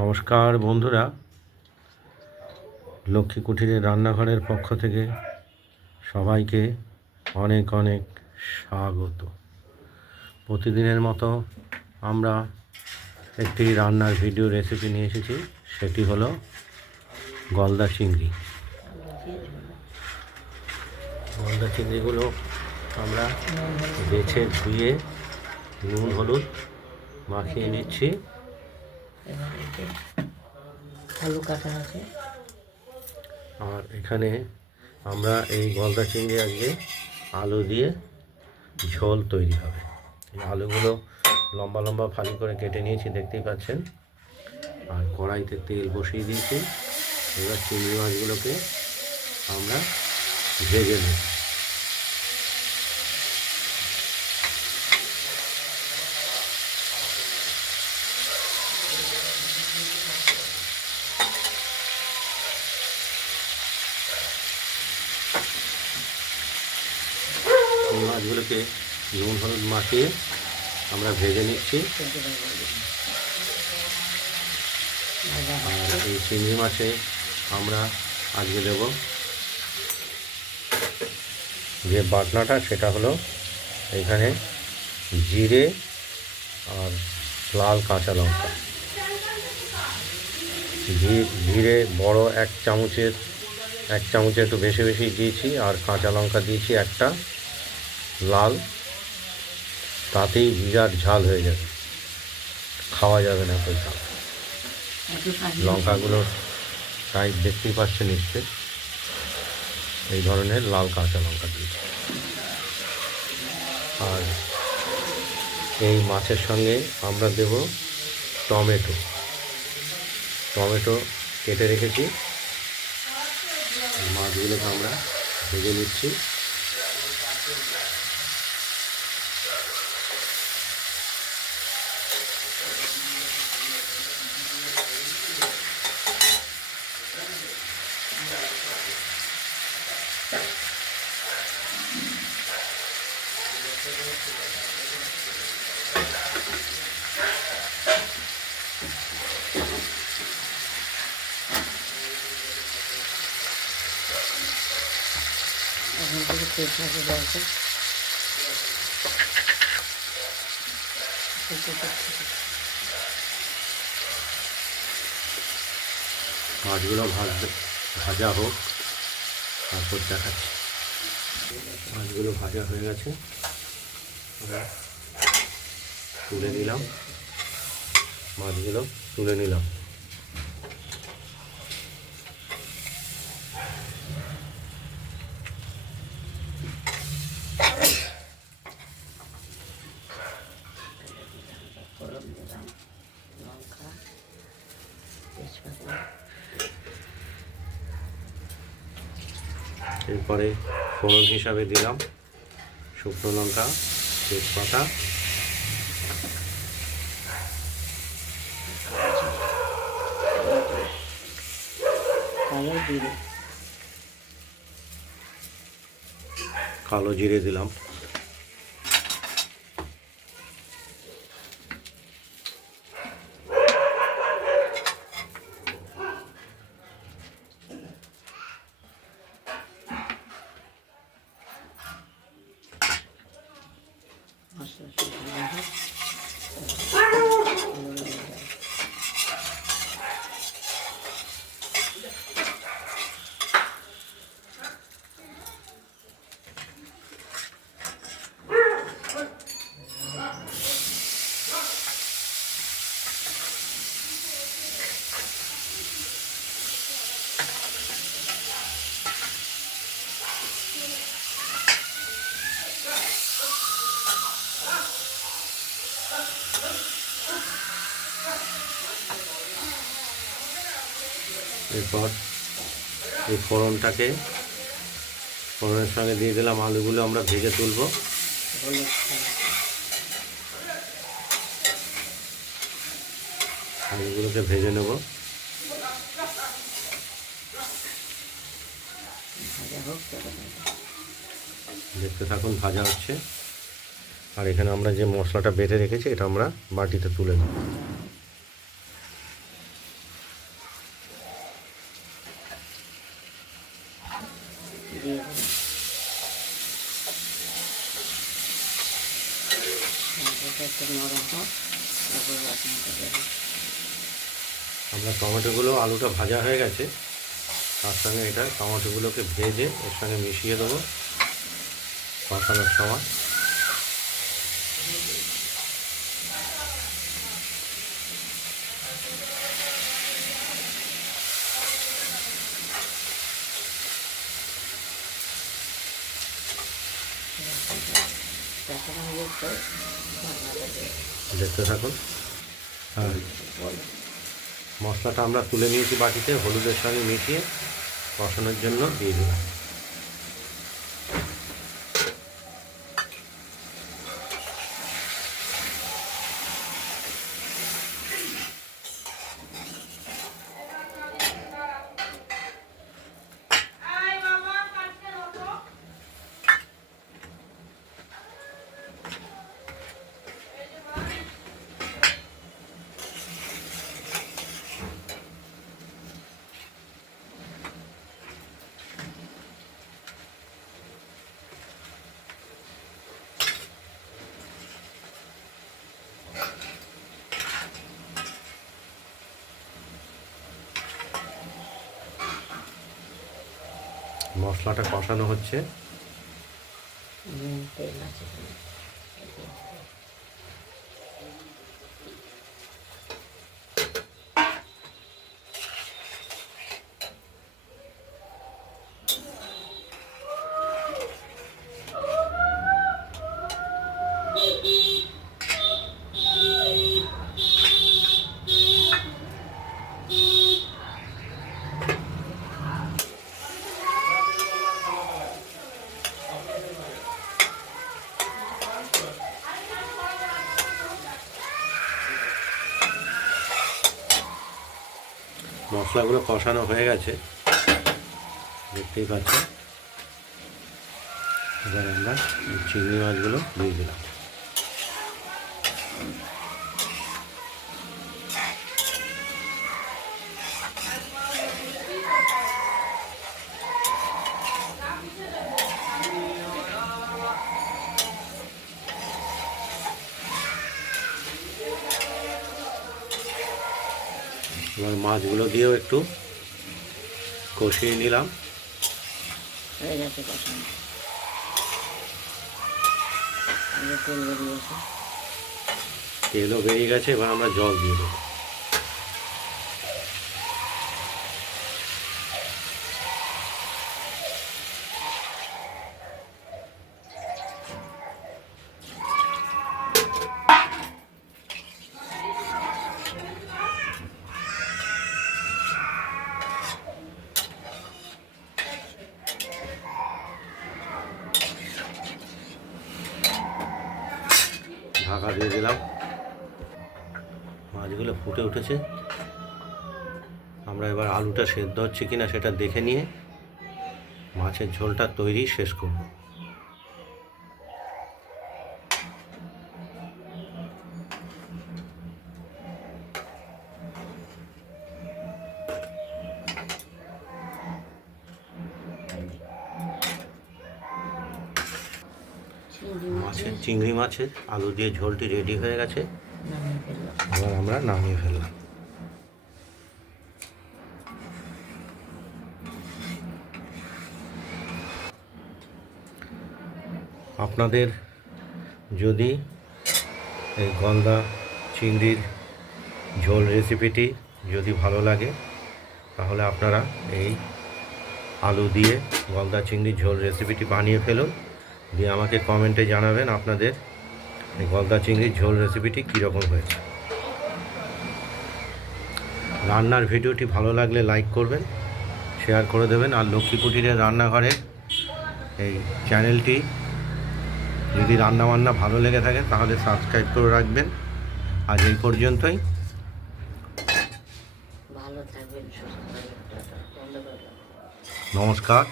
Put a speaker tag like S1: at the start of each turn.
S1: নমস্কার বন্ধুরা। লক্ষ্মী কুঠিরের রান্নাঘরের পক্ষ থেকে সবাইকে অনেক অনেক স্বাগত। প্রতিদিনের মতো আমরা একটি রান্নার ভিডিও রেসিপি নিয়ে এসেছি, সেটি হলো গলদা চিংড়ি। গলদা চিংড়িগুলো আমরা বেছে ধুয়ে নুন, হলুদ মাখিয়ে নিচ্ছি।
S2: কাটা আছে।
S1: আর এখানে আমরা এই গলদা চিংড়ি আজকে আলু দিয়ে ঝোল তৈরি হবে। এই আলুগুলো লম্বা লম্বা ফালি করে কেটে নিয়েছি, দেখতেই পাচ্ছেন। আর কড়াইতে তেল বসিয়ে দিয়েছি। এবার চিংড়ি মাছগুলোকে আমরা ভেজে নেব। মাছগুলোকে নুন, হলুদ মাখিয়ে আমরা ভেজে নিচ্ছি। আর এই চিংড়ি মাছে আমরা আজকে দেব যে বাটনাটা, সেটা হলো এখানে জিরে আর লাল কাঁচা লঙ্কা। জিরে বড় এক চামচের, এক চামচে একটু বেশি বেশি দিয়েছি, আর কাঁচা লঙ্কা দিয়েছি একটা। লাল তাতেই বিরাট ঝাল হয়ে যাবে। খাওয়া যাবে না তো ঝাল লঙ্কাগুলো টাইপ দেখতেই পাচ্ছেন নিশ্চয় এই ধরনের লাল কাঁচা লঙ্কা দিয়েছি আর এই মাছের সঙ্গে আমরা দেব টমেটো। টমেটো কেটে রেখেছি। মাছগুলোকে আমরা ভেজে নিচ্ছি।
S2: এখন থেকে তেল থাকে আছে
S1: মাছগুলো ভাজবে ভাজা হোক, তারপর দেখাচ্ছি। মাছগুলো ভাজা হয়ে গেছে। তুলে নিলাম। মাছগুলো তুলে নিলাম। এরপরে ফোড়ন হিসাবে দিলাম। শুকনো লঙ্কা তেজপাতা।
S2: কালো জিরে।
S1: কালো জিরে দিলাম
S2: মশলা সব ভালো হয়।
S1: এরপর এই ফোড়নটাকে ফোড়নের সঙ্গে দিয়ে দিলাম আলুগুলো আমরা ভেজে তুলবো। আলুগুলোকে ভেজে নেব। দেখতে থাকুন, ভাজা হচ্ছে। আর এখানে আমরা যে মশলাটা বেটে রেখেছি, এটা আমরা বাটিতে তুলে নেব। আমরা টমেটোগুলো আলুটা ভাজা হয়ে গেছে, তার সঙ্গে এটা টমেটোগুলোকে ভেজে এর সঙ্গে মিশিয়ে দেবো কষানোর সময়। দেখতে থাকুন। হ্যাঁ মশলাটা আমরা তুলে নিয়েছি বাটিতে হলুদের সঙ্গে মিশিয়ে কষানোর জন্য দিয়ে দিলাম। মশলাটা কষানো হচ্ছে
S2: নুন তেল আছে
S1: মশলাগুলো কষানো হয়ে গেছে। দেখতেই পাচ্ছি এবার আমরা চিংড়ি মাছগুলো দিয়ে দিলাম। এবার মাছগুলো দিয়েও একটু কষিয়ে নিলাম।
S2: হয়ে গেছে কষানো।
S1: তেলও বেরিয়ে গেছে এবার আমরা জল দিয়ে দেবো। ঢাকা দিয়ে দিলাম। মাছগুলো ফুটে উঠেছে। আমরা এবার আলুটা সেদ্ধ হচ্ছে কিনা সেটা দেখে নিয়ে মাছের ঝোলটা তৈরি শেষ করব
S2: চিংড়ি মাছ
S1: মাছের চিংড়ি মাছের আলু দিয়ে ঝোলটি রেডি হয়ে গেছে। আবার আমরা নামিয়ে ফেললাম। আপনাদের যদি এই গলদা চিংড়ির ঝোল রেসিপিটি যদি ভালো লাগে তাহলে আপনারা এই আলু দিয়ে গলদা চিংড়ির ঝোল রেসিপিটি বানিয়ে ফেলুন। দিয়ে আমাকে কমেন্টে জানাবেন আপনাদের এই গলদা চিংড়ির ঝোল রেসিপিটি কীরকম হয়েছে। রান্নার ভিডিওটি ভালো লাগলে লাইক করবেন শেয়ার করে দেবেন আর লক্ষ্মী কুটিরের রান্নাঘরে এই চ্যানেলটি যদি রান্না বান্না ভালো লেগে থাকে তাহলে সাবস্ক্রাইব করে রাখবেন। আজ এই পর্যন্তই। নমস্কার।